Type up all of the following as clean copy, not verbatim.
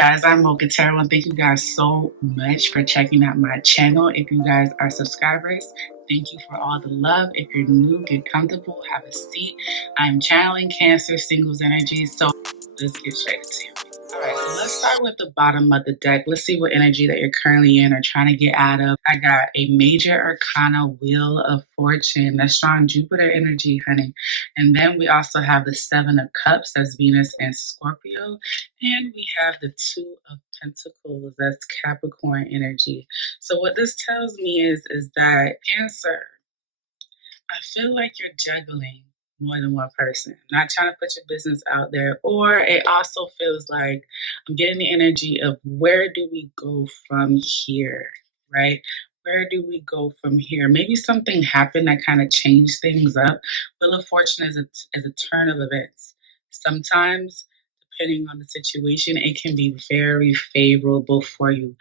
guys, I'm Mocha Tarot, and thank you guys so much for checking out my channel. If you guys are subscribers, thank you for all the love. If you're new, get comfortable, have a seat. I'm channeling Cancer singles energy, so let's get straight into it. All right, so let's start with the bottom of the deck. Let's see what energy that you're currently in or trying to get out of. I got a major arcana, Wheel of Fortune. That's strong Jupiter energy, honey. And then we also have the Seven of Cups. That's Venus and Scorpio. And we have the Two of Pentacles. That's Capricorn energy. So what this tells me is that Cancer, I feel like you're juggling more than one person. I'm not trying to put your business out there. Or it also feels like I'm getting the energy of where do we go from here, right? Where do we go from here? Maybe something happened that kind of changed things up. Wheel of Fortune is a turn of events. Sometimes, depending on the situation, it can be very favorable for you.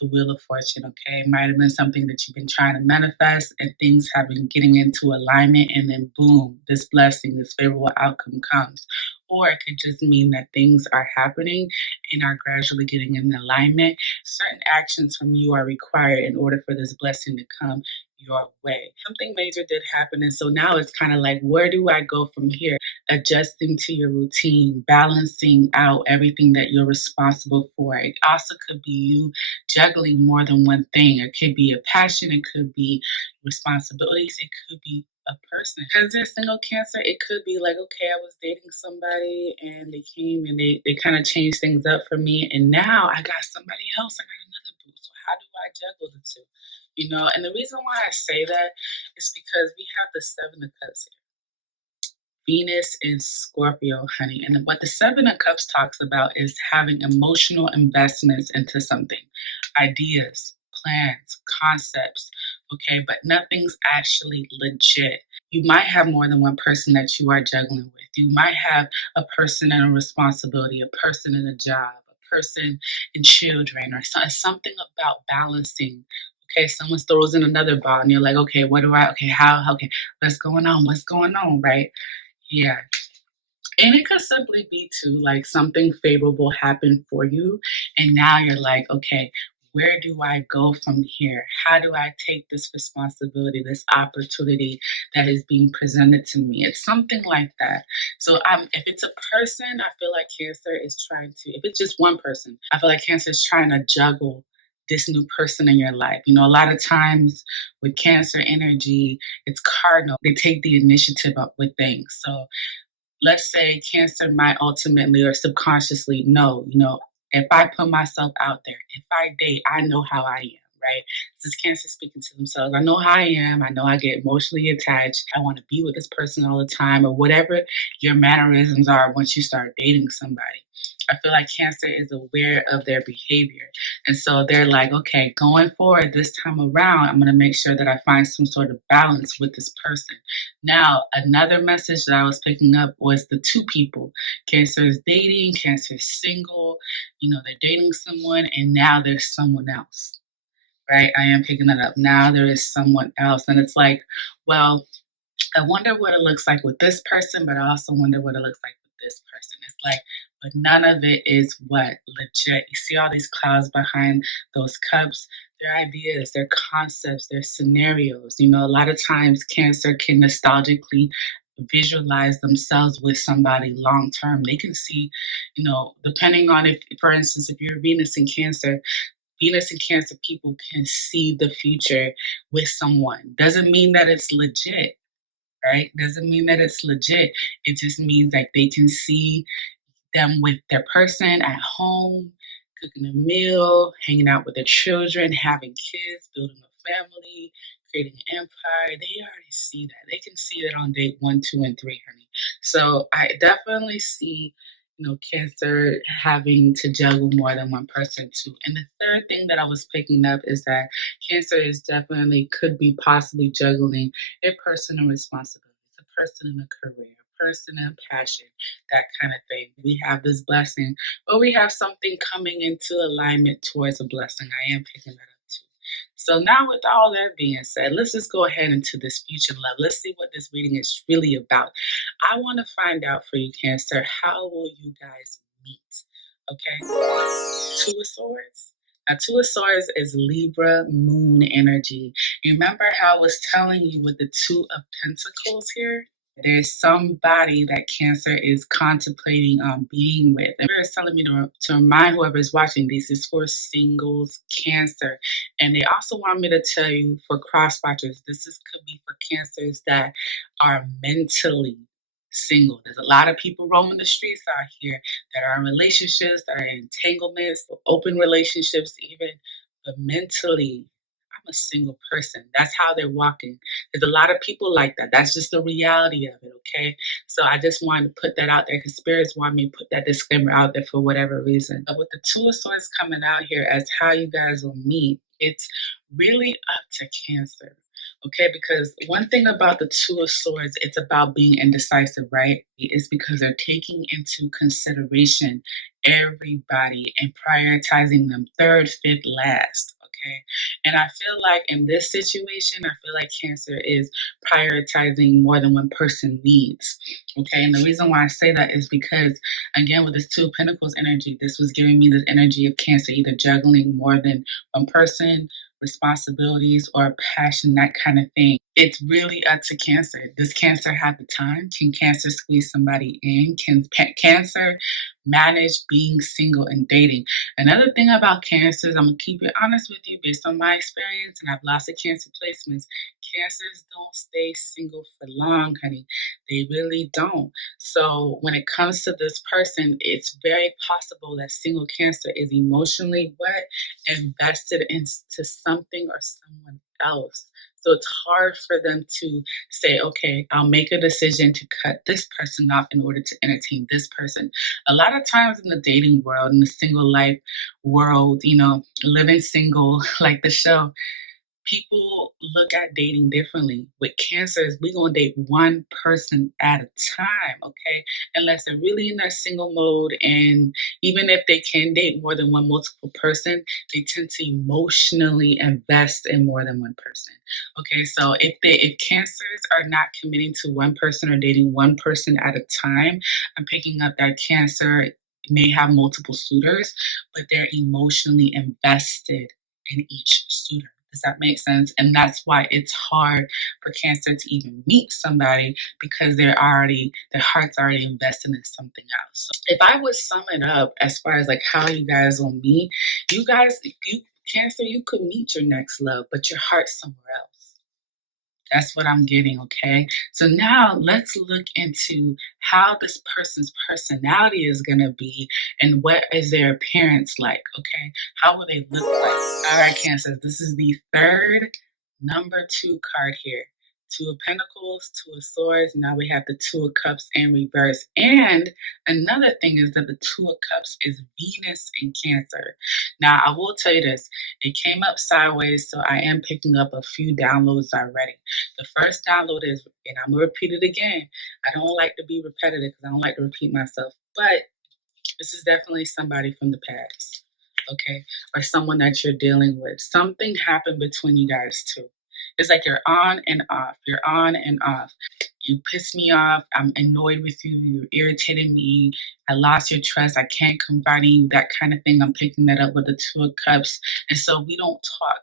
The Wheel of Fortune, okay? It might have been something that you've been trying to manifest and things have been getting into alignment, and then boom, this blessing, this favorable outcome comes. Or it could just mean that things are happening and are gradually getting in alignment. Certain actions from you are required in order for this blessing to come your way. Something major did happen, and so now it's kind of like, where do I go from here? Adjusting to your routine, balancing out everything that you're responsible for. It also could be you juggling more than one thing. It could be a passion, it could be responsibilities, it could be a person. Because they're single Cancer, it could be like, okay, I was dating somebody and they came and they kind of changed things up for me, and now I got somebody else, I got another boo. So how do I juggle the two? You know, and the reason why I say that is because we have the Seven of Cups here. Venus in Scorpio, honey. And what the Seven of Cups talks about is having emotional investments into something, ideas, plans, concepts, okay, but nothing's actually legit. You might have more than one person that you are juggling with. You might have a person and a responsibility, a person and a job, a person and children, or something about balancing. Okay, someone throws in another ball and you're like, okay, okay, what's going on? What's going on, right? Yeah. And it could simply be too like something favorable happened for you. And now you're like, okay, where do I go from here? How do I take this responsibility, this opportunity that is being presented to me? It's something like that. So if it's a person, I feel like Cancer is trying to, if it's just one person, I feel like Cancer is trying to juggle this new person in your life. You know, a lot of times with Cancer energy, it's cardinal. They take the initiative up with things. So let's say Cancer might ultimately or subconsciously know, you know, if I put myself out there, if I date, I know how I am, right? This is Cancer speaking to themselves. I know how I am. I know I get emotionally attached. I want to be with this person all the time, or whatever your mannerisms are once you start dating somebody. I feel like Cancer is aware of their behavior. And so they're like, okay, going forward this time around, I'm going to make sure that I find some sort of balance with this person. Now, another message that I was picking up was the two people. Cancer is dating, Cancer is single, you know, they're dating someone, and now there's someone else, right? I am picking that up. Now there is someone else. And it's like, well, I wonder what it looks like with this person, but I also wonder what it looks like with this person. It's like, but none of it is what? Legit. You see all these clouds behind those cups? Their ideas, their concepts, their scenarios. You know, a lot of times Cancer can nostalgically visualize themselves with somebody long term. They can see, you know, depending on if, for instance, if you're Venus in Cancer, Venus and Cancer people can see the future with someone. Doesn't mean that it's legit, right? Doesn't mean that it's legit. It just means that they can see them with their person at home, cooking a meal, hanging out with their children, having kids, building a family, creating an empire. They already see that. They can see that on date 1, 2, and 3, honey. So I definitely see, you know, Cancer having to juggle more than one person too. And the third thing that I was picking up is that Cancer is definitely could be possibly juggling a personal responsibility, a person in a career, a person in passion, that kind of thing. We have this blessing, but we have something coming into alignment towards a blessing. I am picking that up too. So now with all that being said, let's just go ahead into this future love. Let's see what this reading is really about. I want to find out for you, Cancer, how will you guys meet? Okay? Two of Swords. Now, Two of Swords is Libra moon energy. You remember how I was telling you with the Two of Pentacles here? There's somebody that Cancer is contemplating being with. And it's telling me to remind whoever is watching, this is for singles Cancer. And they also want me to tell you for cross watchers, could be for Cancers that are mentally single. There's a lot of people roaming the streets out here that are in relationships, that are in entanglements, open relationships, even, but mentally, I'm a single person. That's how they're walking. There's a lot of people like that. That's just the reality of it, okay? So I just wanted to put that out there because spirits want me to put that disclaimer out there for whatever reason. But with the Two of Swords coming out here as how you guys will meet, it's really up to Cancer. Okay, because one thing about the Two of Swords, it's about being indecisive, right? It's because they're taking into consideration everybody and prioritizing them third, fifth, last. Okay, and I feel like in this situation, I feel like Cancer is prioritizing more than one person needs. Okay, and the reason why I say that is because, again, with this Two of Pentacles energy, this was giving me this energy of Cancer, either juggling more than one person, responsibilities or passion, that kind of thing. It's really up to Cancer. Does Cancer have the time? Can Cancer squeeze somebody in? Can Cancer manage being single and dating? Another thing about Cancers, I'm going to keep it honest with you based on my experience, and I've lots of Cancer placements. Cancers don't stay single for long, honey. They really don't. So when it comes to this person, it's very possible that single Cancer is emotionally what? Invested into something or someone else. So it's hard for them to say, okay, I'll make a decision to cut this person off in order to entertain this person. A lot of times in the dating world, in the single life world, living single, like the show, people look at dating differently. With Cancers, we're going to date one person at a time, okay? Unless they're really in their single mode. And even if they can date more than one multiple person, they tend to emotionally invest in more than one person. Okay, so if Cancers are not committing to one person or dating one person at a time, I'm picking up that Cancer may have multiple suitors, but they're emotionally invested in each suitor. Does that make sense? And that's why it's hard for Cancer to even meet somebody because their heart's already invested in something else. So if I would sum it up as far as like how you guys will meet, you guys, Cancer, you could meet your next love, but your heart's somewhere else. That's what I'm getting, okay? So now let's look into how this person's personality is going to be and what is their appearance like, okay? How will they look like? All right, Cancer, this is the third number 2 card here. Two of Pentacles, Two of Swords. Now we have the Two of Cups in reverse. And another thing is that the Two of Cups is Venus in Cancer. Now, I will tell you this. It came up sideways, so I am picking up a few downloads already. The first download is, and I'm going to repeat it again. I don't like to be repetitive because I don't like to repeat myself. But this is definitely somebody from the past, okay? Or someone that you're dealing with. Something happened between you guys too. It's like you're on and off. You're on and off. You piss me off. I'm annoyed with you. You're irritating me. I lost your trust. I can't confide in you. That kind of thing. I'm picking that up with the Two of Cups. And so we don't talk.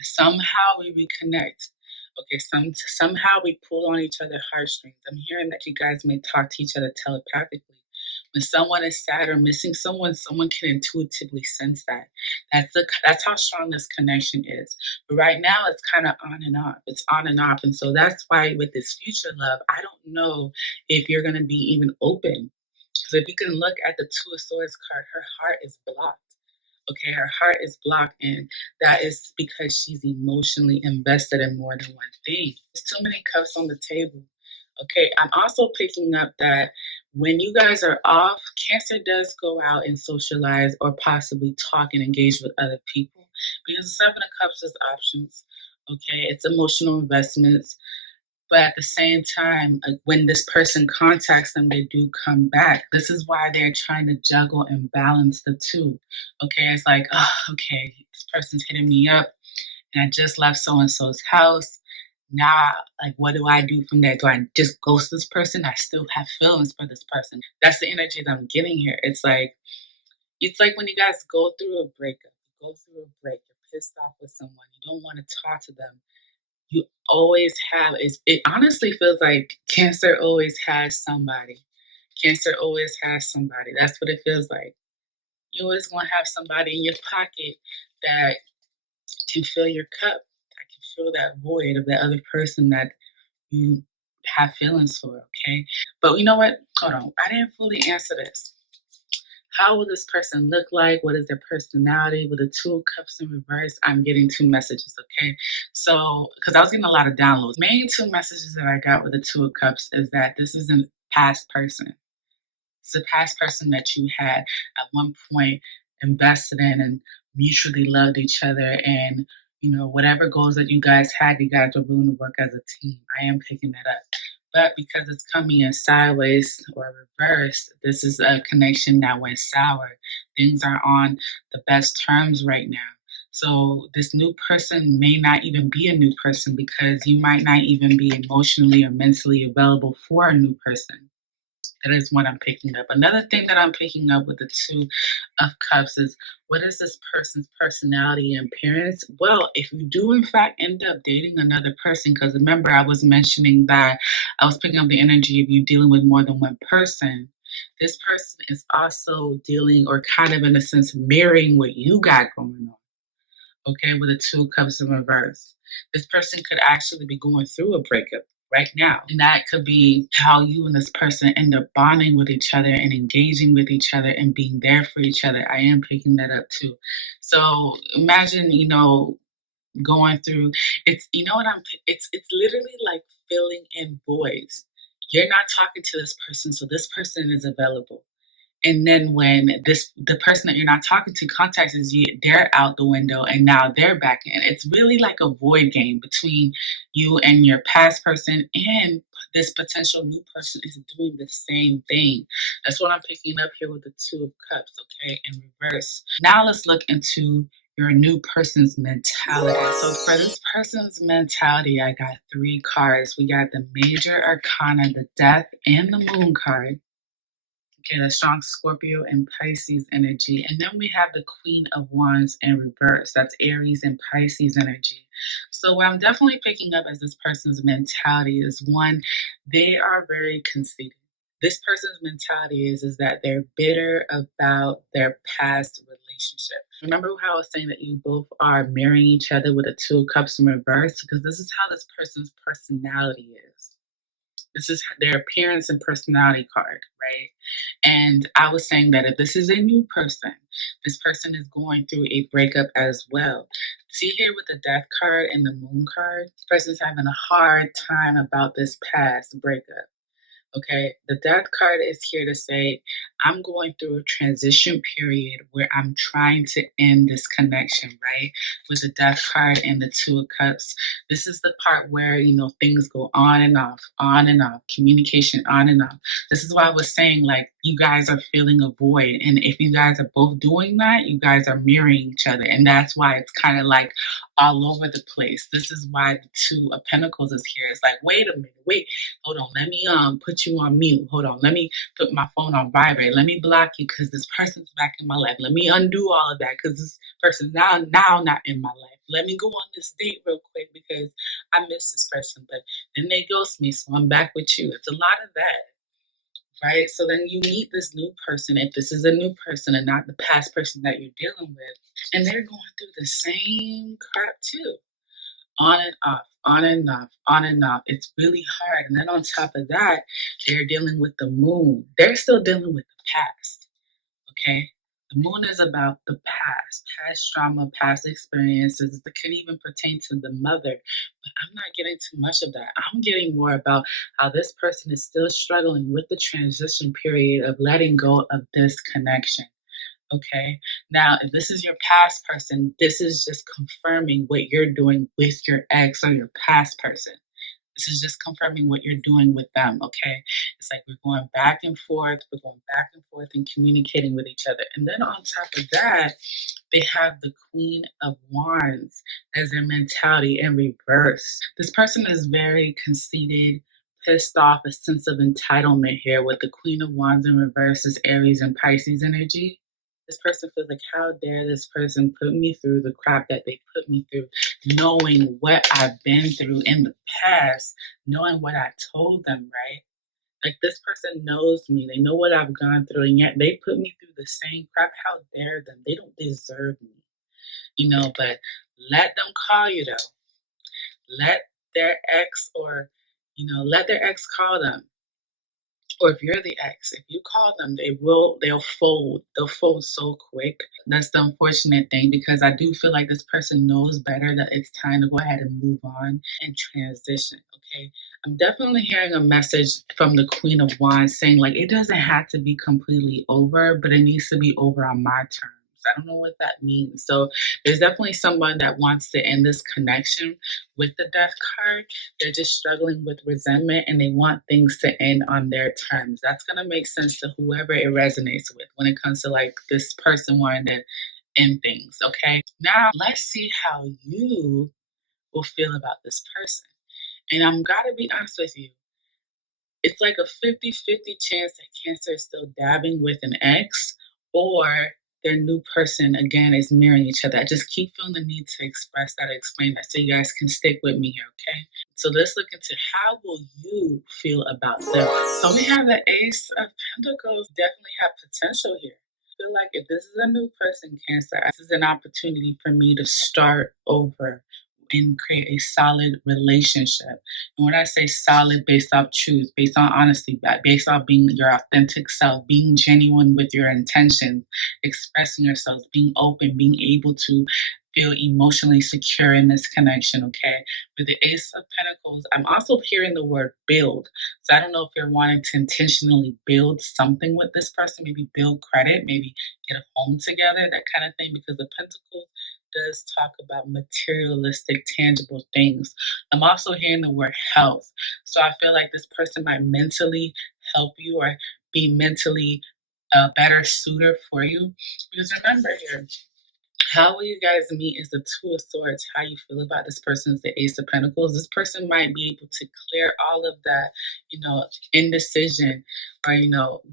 Somehow we reconnect. Okay, somehow we pull on each other's heartstrings. I'm hearing that you guys may talk to each other telepathically. When someone is sad or missing someone can intuitively sense that. That's how strong this connection is. But right now, it's kind of on and off. It's on and off, and so that's why with this future love, I don't know if you're going to be even open. Because if you can look at the Two of Swords card, her heart is blocked. Okay, her heart is blocked, and that is because she's emotionally invested in more than one thing. There's too many cups on the table. Okay, I'm also picking up that when you guys are off, Cancer does go out and socialize or possibly talk and engage with other people because the Seven of Cups is options. Okay, it's emotional investments. But at the same time, when this person contacts them, they do come back. This is why they're trying to juggle and balance the two. Okay, it's like, oh, okay, this person's hitting me up, and I just left so and so's house. Now, like, what do I do from there? Do I just ghost this person? I still have feelings for this person. That's the energy that I'm getting here. It's like It's like when you guys go through a breakup, you go through a break, you're pissed off with someone, you don't want to talk to them. You always have, it honestly feels like Cancer always has somebody. Cancer always has somebody. That's what it feels like. You always want to have somebody in your pocket that can fill your cup, that can fill that void of that other person that you have feelings for, okay? But you know what? Hold on. I didn't fully answer this. How will this person look like? What is their personality? With the Two of Cups in reverse, I'm getting two messages, okay? So, because I was getting a lot of downloads. Main two messages that I got with the Two of Cups is that this is a past person. It's a past person that you had at one point invested in and mutually loved each other. And, you know, whatever goals that you guys had, you guys were willing to work as a team. I am picking that up. But because it's coming in sideways or reverse, this is a connection that went sour. Things are on the best terms right now. So this new person may not even be a new person because you might not even be emotionally or mentally available for a new person. That is what I'm picking up. Another thing that I'm picking up with the Two of Cups is, what is this person's personality and appearance? Well, if you do in fact end up dating another person, because remember I was mentioning that I was picking up the energy of you dealing with more than one person. This person is also dealing, or kind of in a sense mirroring what you got going on. Okay, with the Two of Cups in reverse. This person could actually be going through a breakup right now. And that could be how you and this person end up bonding with each other and engaging with each other and being there for each other. I am picking that up too. So imagine, you know, going through, it's, you know what it's literally like filling in voids. You're not talking to this person, so this person is available. And then when the person that you're not talking to contacts you, they're out the window and now they're back in. It's really like a void game between you and your past person, and this potential new person is doing the same thing. That's what I'm picking up here with the Two of Cups, okay, in reverse. Now let's look into your new person's mentality. So for this person's mentality, I got three cards. We got the Major Arcana, the Death, and the Moon card. Okay, the strong Scorpio and Pisces energy. And then we have the Queen of Wands in reverse. That's Aries and Pisces energy. So what I'm definitely picking up as this person's mentality is, one, they are very conceited. This person's mentality is that they're bitter about their past relationship. Remember how I was saying that you both are marrying each other with a Two of Cups in reverse? Because this is how this person's personality is. This is their appearance and personality card, right? And I was saying that if this is a new person, this person is going through a breakup as well. See here with the Death card and the Moon card, this person's having a hard time about this past breakup. Okay, the Death card is here to say, I'm going through a transition period where I'm trying to end this connection, right? With the Death card and the Two of Cups. This is the part where, you know, things go on and off, communication on and off. This is why I was saying, like, you guys are feeling a void. And if you guys are both doing that, you guys are mirroring each other. And that's why it's kind of like all over the place. This is why the Two of Pentacles is here. It's like, wait a minute, wait. Hold on, let me put you on mute. Hold on, let me put my phone on vibrate. Let me block you because this person's back in my life. Let me undo all of that because this person's now not in my life. Let me go on this date real quick because I miss this person, but then they ghost me, so I'm back with you. It's a lot of that, right? So then you meet this new person, if this is a new person and not the past person that you're dealing with, and they're going through the same crap too. On and off, on and off, on and off. It's really hard. And then on top of that, they're dealing with the moon. They're still dealing with the past. Okay? The moon is about the past trauma, past experiences that can even pertain to the mother. But I'm not getting too much of that. I'm getting more about how this person is still struggling with the transition period of letting go of this connection. Okay. Now, if this is your past person, this is just confirming what you're doing with your ex or your past person. This is just confirming what you're doing with them. Okay. It's like we're going back and forth. We're going back and forth and communicating with each other. And then on top of that, they have the Queen of Wands as their mentality in reverse. This person is very conceited, pissed off, a sense of entitlement here with the Queen of Wands in reverse is Aries and Pisces energy. This person feels like, how dare this person put me through the crap that they put me through, knowing what I've been through in the past, knowing what I told them, right? Like, this person knows me, they know what I've gone through, and yet they put me through the same crap. How dare them? They don't deserve me, but let them call you though. Let their ex or, let their ex call them. Or if you're the ex, if you call them, they'll fold. They'll fold so quick. That's the unfortunate thing, because I do feel like this person knows better that it's time to go ahead and move on and transition. Okay. I'm definitely hearing a message from the Queen of Wands saying, like, it doesn't have to be completely over, but it needs to be over on my terms. I don't know what that means. So there's definitely someone that wants to end this connection with the Death card. They're just struggling with resentment and they want things to end on their terms. That's going to make sense to whoever it resonates with when it comes to like this person wanting to end things. Okay. Now let's see how you will feel about this person. And I'm gotta be honest with you. It's like a 50-50 chance that Cancer is still dabbing with an ex, or their new person again is mirroring each other. I just keep feeling the need to express that, explain that, so you guys can stick with me here, okay? So let's look into how will you feel about them. So we have the Ace of Pentacles, definitely have potential here. I feel like if this is a new person, Cancer, this is an opportunity for me to start over and create a solid relationship. And when I say solid, based off truth, based on honesty, based off being your authentic self, being genuine with your intentions, expressing yourselves, being open, being able to feel emotionally secure in this connection, okay? With the Ace of Pentacles, I'm also hearing the word build. So I don't know if you're wanting to intentionally build something with this person, maybe build credit, maybe get a home together, that kind of thing, because the Pentacles does talk about materialistic, tangible things. I'm also hearing the word health. So I feel like this person might mentally help you or be mentally a better suitor for you. Because remember here, how will you guys meet is the Two of Swords. How you feel about this person is the Ace of Pentacles. This person might be able to clear all of that, indecision, or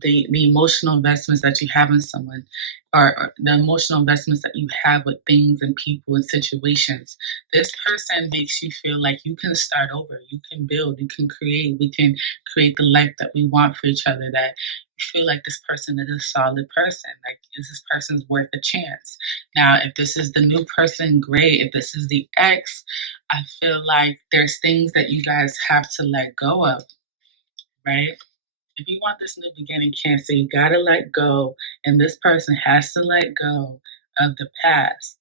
the emotional investments that you have in someone, or the emotional investments that you have with things and people and situations. This person makes you feel like you can start over, you can build, you can create, we can create the life that we want for each other. That you feel like this person is a solid person. Like, is this person's worth a chance? Now, if this is the new person, great. If this is the ex, I feel like there's things that you guys have to let go of, right? If you want this new beginning, Cancer, you gotta let go, and this person has to let go of the past.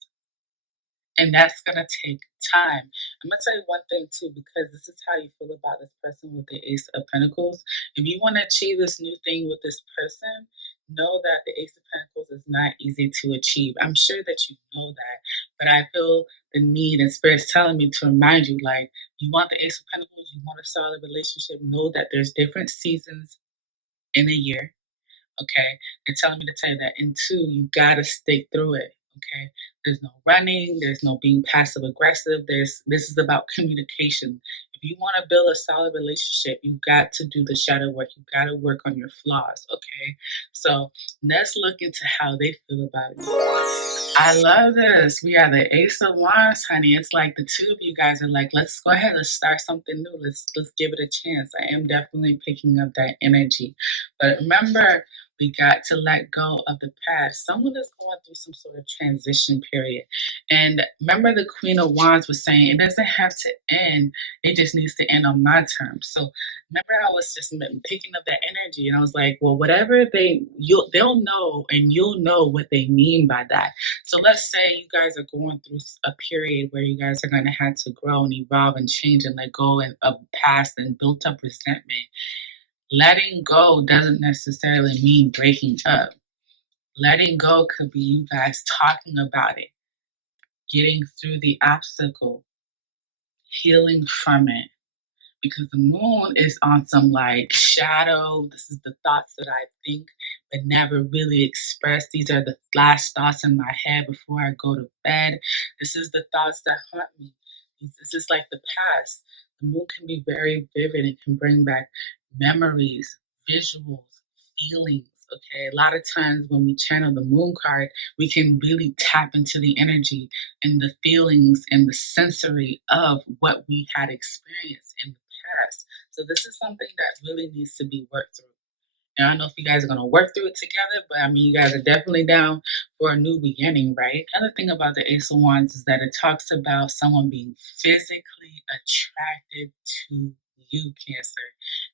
And that's going to take time. I'm going to tell you one thing too, because this is how you feel about this person with the Ace of Pentacles. If you want to achieve this new thing with this person, know that the Ace of Pentacles is not easy to achieve. I'm sure that you know that, but I feel the need, and Spirit's telling me to remind you, like, you want the Ace of Pentacles, you want a solid relationship, know that there's different seasons in a year. Okay, they're telling me to tell you that. And two, you gotta stick through it. Okay, there's no running, there's no being passive aggressive. This is about communication. If you want to build a solid relationship, you got to do the shadow work. You got to work on your flaws. Okay, so let's look into how they feel about you. I love this. We are the Ace of Wands, honey. It's like the two of you guys are like, let's go ahead, let's start something new. Let's give it a chance. I am definitely picking up that energy. But remember, we got to let go of the past. Someone is going through some sort of transition period. And remember, the Queen of Wands was saying it doesn't have to end, it just needs to end on my terms. So remember, I was just picking up that energy, and I was like, well, whatever they'll know, and you'll know what they mean by that. So let's say you guys are going through a period where you guys are going to have to grow and evolve and change and let go of past and built up resentment. Letting go doesn't necessarily mean breaking up. Letting go could be you guys talking about it, getting through the obstacle, healing from it. Because the moon is on some like shadow. This is the thoughts that I think but never really express. These are the last thoughts in my head before I go to bed. This is the thoughts that haunt me. This is like the past. The moon can be very vivid. It can bring back memories, visuals, feelings. Okay, a lot of times when we channel the moon card, we can really tap into the energy and the feelings and the sensory of what we had experienced in the past. So this is something that really needs to be worked through. And I don't know if you guys are going to work through it together, but I mean, you guys are definitely down for a new beginning, right? Another thing about the Ace of Wands is that it talks about someone being physically attracted to you, Cancer.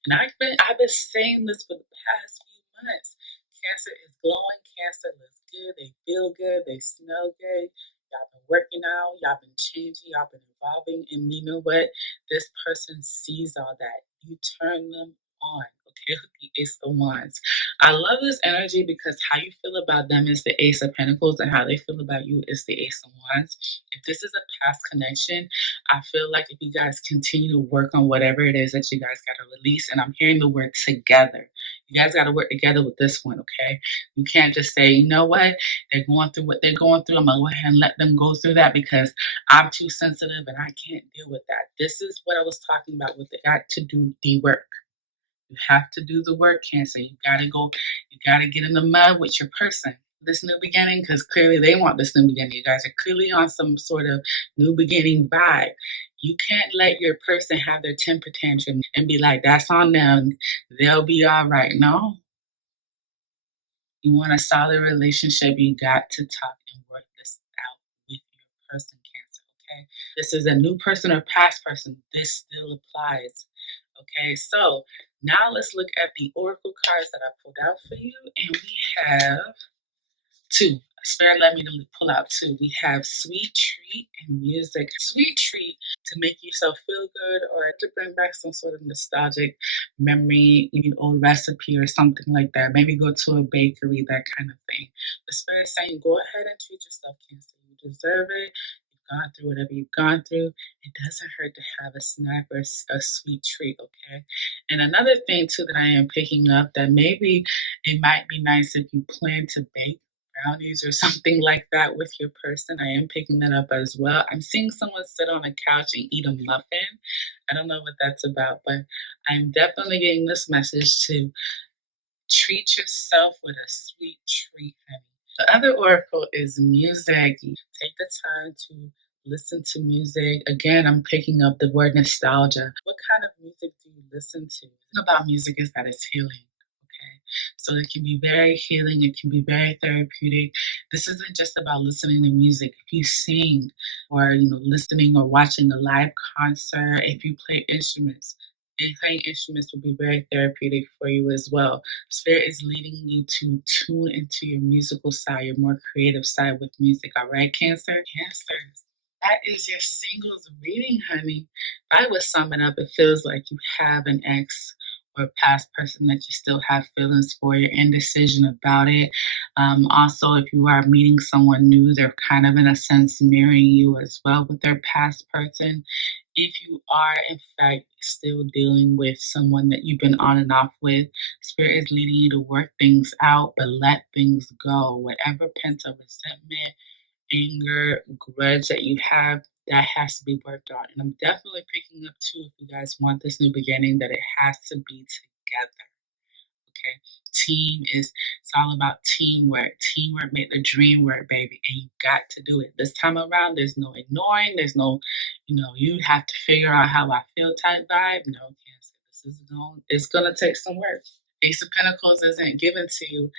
And I've been saying this for the past few months. Cancer is glowing. Cancer looks good. They feel good. They smell good. Y'all been working out. Y'all been changing. Y'all been evolving. And you know what? This person sees all that. You turn them on. Okay, with the Ace of Wands. I love this energy because how you feel about them is the Ace of Pentacles, and how they feel about you is the Ace of Wands. If this is a past connection, I feel like if you guys continue to work on whatever it is that you guys got to release, and I'm hearing the word together. You guys got to work together with this one, okay? You can't just say, you know what, they're going through what they're going through. I'm going to go ahead and let them go through that because I'm too sensitive and I can't deal with that. This is what I was talking about with the got to do the work. You have to do the work, Cancer. You gotta get in the mud with your person. This new beginning, because clearly they want this new beginning. You guys are clearly on some sort of new beginning vibe. You can't let your person have their temper tantrum and be like, that's on them. They'll be all right. No. You want a solid relationship, you got to talk and work this out with your person, Cancer, okay? This is a new person or past person. This still applies. Okay, so now let's look at the oracle cards that I pulled out for you. And we have two. Spirit led me to pull out two. We have Sweet Treat and Music. Sweet Treat to make yourself feel good or to bring back some sort of nostalgic memory, even old recipe or something like that. Maybe go to a bakery, that kind of thing. The Spirit is saying, go ahead and treat yourself, Cancer. You deserve it. Gone through whatever you've gone through, it doesn't hurt to have a snack or a sweet treat, okay? And another thing too that I am picking up, that maybe it might be nice if you plan to bake brownies or something like that with your person. I am picking that up as well. I'm seeing someone sit on a couch and eat a muffin. I don't know what that's about, but I'm definitely getting this message to treat yourself with a sweet treat, honey. The other oracle is music. You take the time to listen to music. Again, I'm picking up the word nostalgia. What kind of music do you listen to? The thing about music is that it's healing. Okay, so it can be very healing. It can be very therapeutic. This isn't just about listening to music. If you sing, or listening or watching a live concert, if you play instruments, and playing instruments will be very therapeutic for you as well. Spirit is leading you to tune into your musical side, your more creative side with music. All right, Cancer? Cancers. That is your singles reading, honey. If I would sum it up, it feels like you have an ex or a past person that you still have feelings for. You're indecision about it. Also, if you are meeting someone new, they're kind of in a sense mirroring you as well with their past person. If you are, in fact, still dealing with someone that you've been on and off with, Spirit is leading you to work things out, but let things go. Whatever pent up resentment, anger, grudge that you have, that has to be worked on. And I'm definitely picking up too, if you guys want this new beginning, that it has to be together. Okay, it's all about teamwork. Teamwork make the dream work, baby, and you got to do it. This time around, there's no ignoring, there's no, you have to figure out how I feel type vibe. No, Cancer, it's gonna take some work. Ace of Pentacles isn't given to you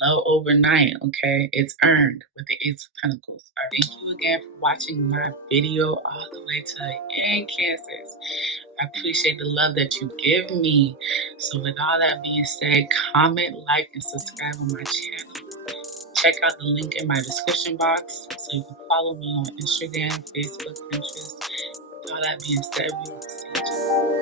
low overnight, okay? It's earned with the Ace of Pentacles. All right, thank you again for watching my video all the way to the end, Cancers. I appreciate the love that you give me. So with all that being said, comment, like, and subscribe on my channel. Check out the link in my description box so you can follow me on Instagram, Facebook, Pinterest. With all that being said, we will see each other.